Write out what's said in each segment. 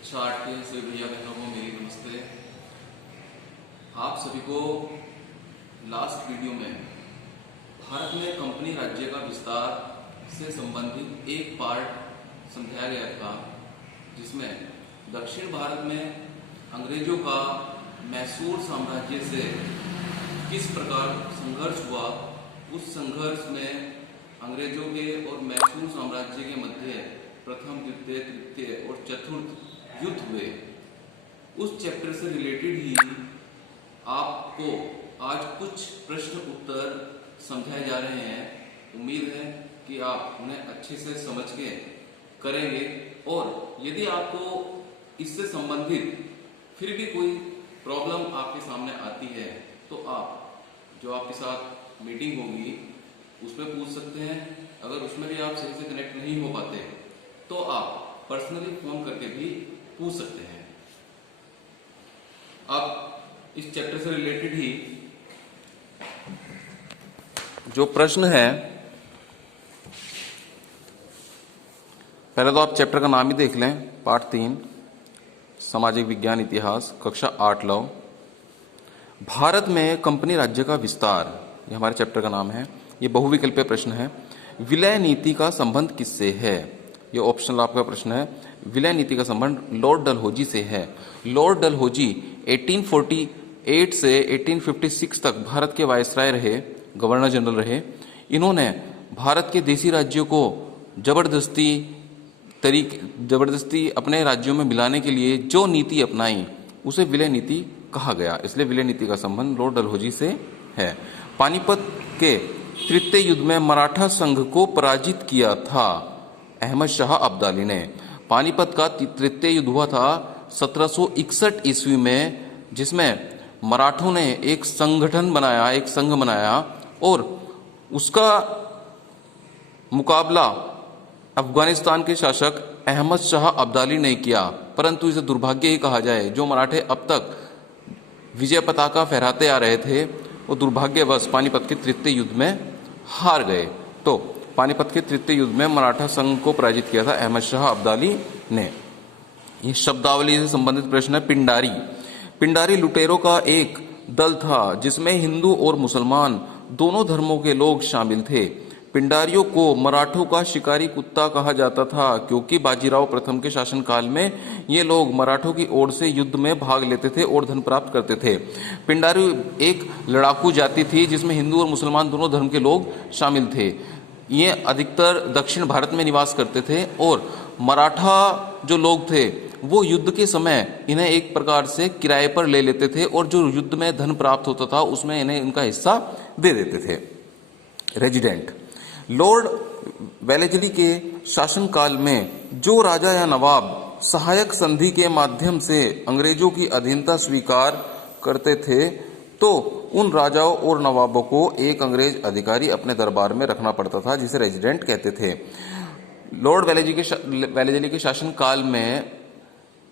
कक्षा 8 के सभी भैया बहनों को मेरी नमस्ते। आप सभी को लास्ट वीडियो में भारत में कंपनी राज्य का विस्तार से संबंधित एक पार्ट समझाया गया था, जिसमें दक्षिण भारत में अंग्रेजों का मैसूर साम्राज्य से किस प्रकार संघर्ष हुआ। उस संघर्ष में अंग्रेजों के और मैसूर साम्राज्य के मध्य प्रथम, द्वितीय, तृतीय और चतुर्थ युद्ध हुए। उस चैप्टर से रिलेटेड ही आपको आज कुछ प्रश्न उत्तर समझाए जा रहे हैं। उम्मीद है कि आप उन्हें अच्छे से समझ के करेंगे, और यदि आपको इससे संबंधित फिर भी कोई प्रॉब्लम आपके सामने आती है तो आप जो आपके साथ मीटिंग होगी उसमें पूछ सकते हैं। अगर उसमें भी आप सही से कनेक्ट नहीं हो पाते तो आप पर्सनली फोन करके भी पूछ सकते हैं। अब इस चैप्टर से रिलेटेड ही जो प्रश्न है, पहले तो आप चैप्टर का नाम ही देख लें। पाठ 3 सामाजिक विज्ञान इतिहास, कक्षा 8 लव। भारत में कंपनी राज्य का विस्तार, ये हमारे चैप्टर का नाम है। ये बहुविकल्पीय प्रश्न है। विलय नीति का संबंध किससे है? ये ऑप्शनल आपका प्रश्न है। विलय नीति का संबंध लॉर्ड डलहौजी से है। लॉर्ड डलहौजी 1848 से 1856 तक भारत के वायसराय रहे, गवर्नर जनरल रहे। इन्होंने भारत के देसी राज्यों को जबरदस्ती अपने राज्यों में मिलाने के लिए जो नीति अपनाई उसे विलय नीति कहा गया। इसलिए विलय नीति का संबंध लॉर्ड डलहौजी से है। पानीपत के तृतीय युद्ध में मराठा संघ को पराजित किया था अहमद शाह अब्दाली ने। पानीपत का तृतीय युद्ध हुआ था 1761 ईस्वी में, जिसमें मराठों ने एक संगठन बनाया, एक संघ बनाया, और उसका मुकाबला अफगानिस्तान के शासक अहमद शाह अब्दाली ने किया। परंतु इसे दुर्भाग्य ही कहा जाए, जो मराठे अब तक विजय पताका फहराते आ रहे थे वो दुर्भाग्यवश पानीपत के तृतीय युद्ध में हार गए। तो पानीपत के तृतीय युद्ध में मराठा संघ को पराजित किया था अहमद शाह अब्दाली ने। ये शब्दावली से संबंधित प्रश्न है। पिंडारी। पिंडारी लुटेरों का एक दल था जिसमें हिंदू और मुसलमान दोनों धर्मों के लोग शामिल थे। पिंडारियों को मराठों का शिकारी कुत्ता कहा जाता था, क्योंकि बाजीराव प्रथम के शासनकाल में ये लोग मराठों की ओर से युद्ध में भाग लेते थे और धन प्राप्त करते थे। पिंडारी एक लड़ाकू जाति थी जिसमें हिंदू और मुसलमान दोनों धर्म के लोग शामिल थे। ये अधिकतर दक्षिण भारत में निवास करते थे, और मराठा जो लोग थे वो युद्ध के समय इन्हें एक प्रकार से किराए पर ले लेते थे, और जो युद्ध में धन प्राप्त होता था उसमें इन्हें इनका हिस्सा दे देते थे। रेजिडेंट। लॉर्ड वेलेस्ली के शासनकाल में जो राजा या नवाब सहायक संधि के माध्यम से अंग्रेजों की अधीनता स्वीकार करते थे, तो उन राजाओं और नवाबों को एक अंग्रेज अधिकारी अपने दरबार में रखना पड़ता था, जिसे रेजिडेंट कहते थे। लॉर्ड वेलेस्ली के शासनकाल में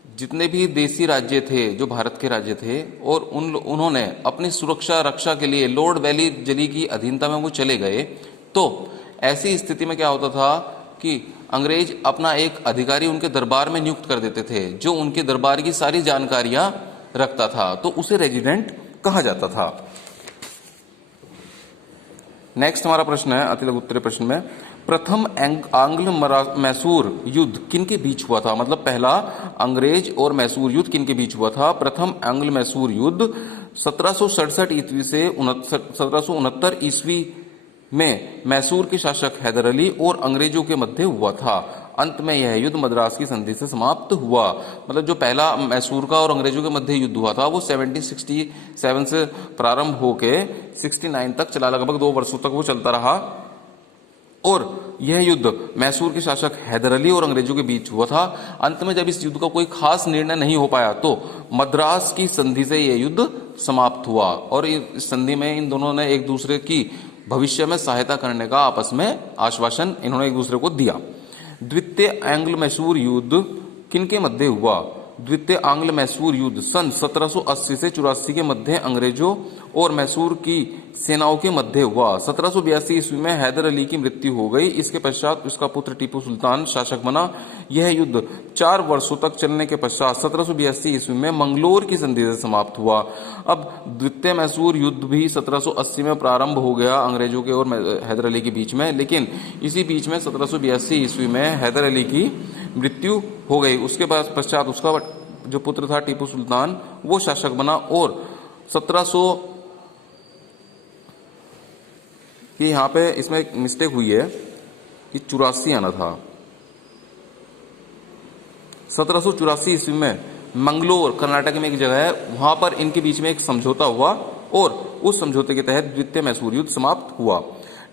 जितने भी देसी राज्य थे, जो भारत के राज्य थे, और उन्होंने अपनी सुरक्षा रक्षा के लिए लॉर्ड वेलेस्ली की अधीनता में वो चले गए, तो ऐसी स्थिति में क्या होता था कि अंग्रेज अपना एक अधिकारी उनके दरबार में नियुक्त कर देते थे, जो उनके दरबार की सारी जानकारियां रखता था, तो उसे रेजिडेंट कहा जाता था। नेक्स्ट हमारा प्रश्न है अति लघु उत्तरीय प्रश्न में, प्रथम आंग्ल मैसूर युद्ध किनके बीच हुआ था? मतलब पहला अंग्रेज और मैसूर युद्ध किनके बीच हुआ था? प्रथम आंग्ल मैसूर युद्ध 1767 ईस्वी से 1769 ईस्वी में मैसूर के शासक हैदर अली और अंग्रेजों के मध्य हुआ था। अंत में यह युद्ध मद्रास की संधि से समाप्त हुआ। मतलब जो पहला मैसूर का और अंग्रेजों के मध्य युद्ध हुआ था वो 1767 से प्रारंभ होके 69 तक चला, लगभग 2 वर्षों तक वो चलता रहा, और यह युद्ध मैसूर के शासक हैदर अली और अंग्रेजों के बीच हुआ था। अंत में जब इस युद्ध का कोई खास निर्णय नहीं हो पाया तो मद्रास की संधि से यह युद्ध समाप्त हुआ, और इस संधि में इन दोनों ने एक दूसरे की भविष्य में सहायता करने का आपस में आश्वासन इन्होंने एक दूसरे को दिया। द्वितीय एंग्लो मैसूर युद्ध किनके मध्य हुआ? द्वितीय आंग्ल मैसूर युद्ध सन 1780 से 84 के मध्य अंग्रेजों और मैसूर की सेनाओं के मध्य हुआ। 1782 ईस्वी में हैदर अली की मृत्यु हो गई। इसके पश्चात उसका पुत्र टीपू सुल्तान शासक बना। यह युद्ध 4 वर्षों तक चलने के पश्चात 1782 ईस्वी में मंगलोर की संधि से समाप्त हुआ। अब द्वितीय मैसूर युद्ध भी 1780 में प्रारंभ हो गया अंग्रेजों के और हैदर अली के बीच में, लेकिन इसी बीच में 1782 ईस्वी में हैदर अली की मृत्यु हो गई। उसके बाद पश्चात उसका जो पुत्र था टीपू सुल्तान वो शासक बना और 1700 कि यहाँ पे इसमें एक मिस्टेक हुई है कि 84 आना था। 1784 ईस्वी में मंगलोर कर्नाटक में एक जगह है, वहां पर इनके बीच में एक समझौता हुआ और उस समझौते के तहत द्वितीय मैसूर युद्ध समाप्त हुआ।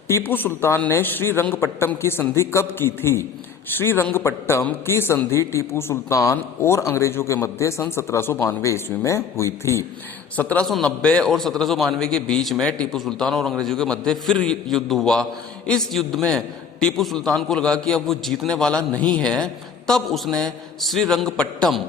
टीपू सुल्तान ने श्रीरंगपट्टम की संधि कब की थी? श्रीरंगपट्टम की संधि टीपू सुल्तान और अंग्रेजों के मध्य सन 1792 ईस्वी में हुई थी। 1790 और 1792 के बीच में टीपू सुल्तान और अंग्रेजों के मध्य फिर युद्ध हुआ। इस युद्ध में टीपू सुल्तान को लगा कि अब वो जीतने वाला नहीं है, तब उसने श्रीरंगपट्टम,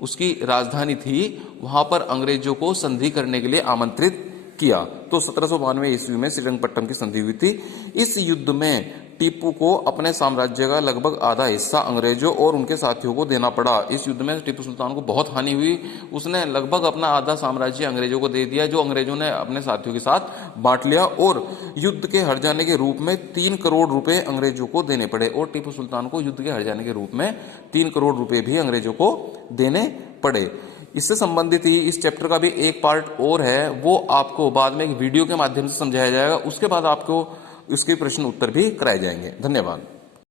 उसकी राजधानी थी, वहां पर अंग्रेजों को संधि करने के लिए आमंत्रित किया। तो 1792 ईस्वी में श्रीरंगपट्टम की संधि हुई थी। इस युद्ध में टीपू को अपने साम्राज्य का लगभग आधा हिस्सा अंग्रेजों और उनके साथियों को देना पड़ा। इस युद्ध में टीपू सुल्तान को बहुत हानि हुई। उसने लगभग अपना आधा साम्राज्य अंग्रेजों को दे दिया, जो अंग्रेजों ने अपने साथियों के साथ बांट लिया और युद्ध के हार जाने के रूप में 3 करोड़ रुपए अंग्रेजों को देने पड़े। और टीपू सुल्तान को युद्ध के हार जाने के रूप में 3 करोड़ रुपए भी अंग्रेजों को देने पड़े। इससे संबंधित ही इस चैप्टर का भी एक पार्ट और है, वो आपको बाद में एक वीडियो के माध्यम से समझाया जाएगा। उसके बाद आपको उसके प्रश्न उत्तर भी कराए जाएंगे। धन्यवाद।